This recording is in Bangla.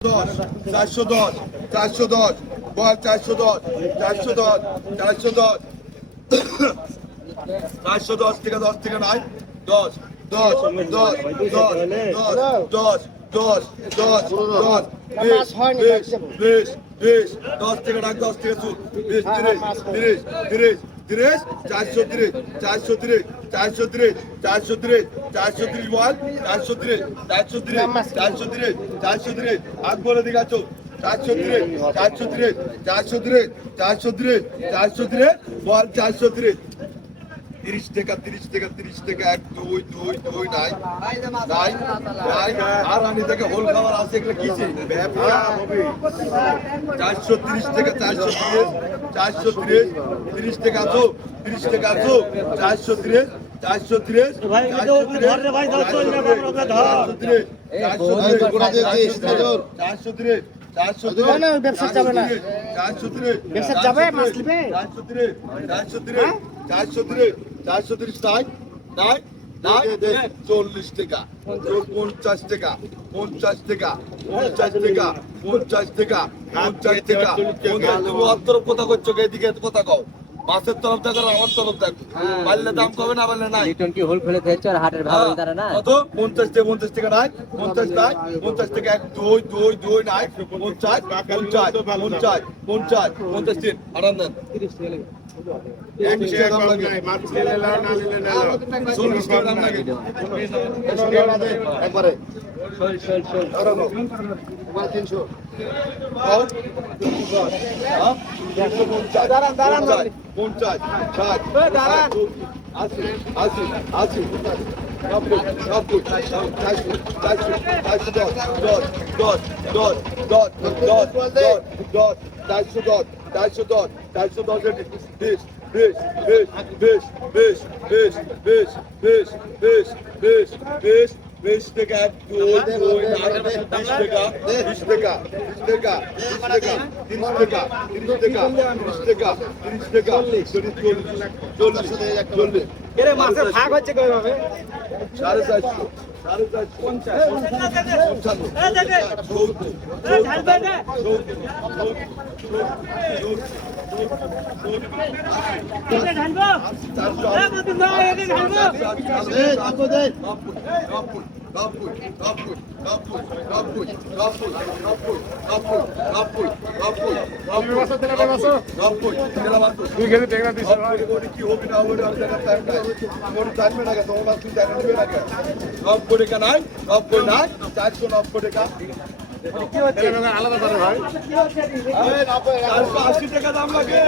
দশ 410 410 বল 410 410 410 410 থেকে 10 থেকে নাই 10 10 10 10 10 10 10 10 20 10 থেকে ডাক 10 থেকে চুপ 20 30 30 30 430 430 430 430 430 বল 430 430 430 430 আগ বলে দিগাছো 430 430 430 430 430 বল 430 30 টাকা 30 টাকা 30 টাকা 1 2 2 2 নাই নাই নাই আর আমি থেকে হোল খাবার আছে এগুলো কিছে ব্যবসা হবে 430 টাকা 430 430 30 টাকা আছো 30 টাকা আছো 430 430 ভাই ভিডিও ধর রে ভাই ধর চল না বাবা ধর 430 গোড়া দিয়ে দিস 430 430 না ব্যবসা যাবে না 430 ব্যবসা যাবে মাছ নিবে 430 430 430 নাই নাই নাই 40 টাকা 50 টাকা 50 টাকা 50 টাকা 50 টাকা 50 টাকা তুমি অন্তর কথা করছো এদিকে কথা কও মাছের তরফ দেখো আমার তরফ দেখো বাড়লে দাম কবে না বাড়লে নাই লিটন কি হোল ফেলে দিয়েছে আর হাটের ভাব তারা না কত 50 টাকা নাই 50 নাই 50 টাকা 1 2 2 2 নাই 50 50 50 50 50 দিন আরাম দেন 30 টাকা লাগে একবারে বেশ টাকা 20 টাকা 30 টাকা 30 টাকা 30 টাকা 30 টাকা 30 টাকা 30 টাকা 40 এরে মাছের ভাগ হচ্ছে কই ভাবে 450 আলাদা ভাই 480 টাকা দাম লাগে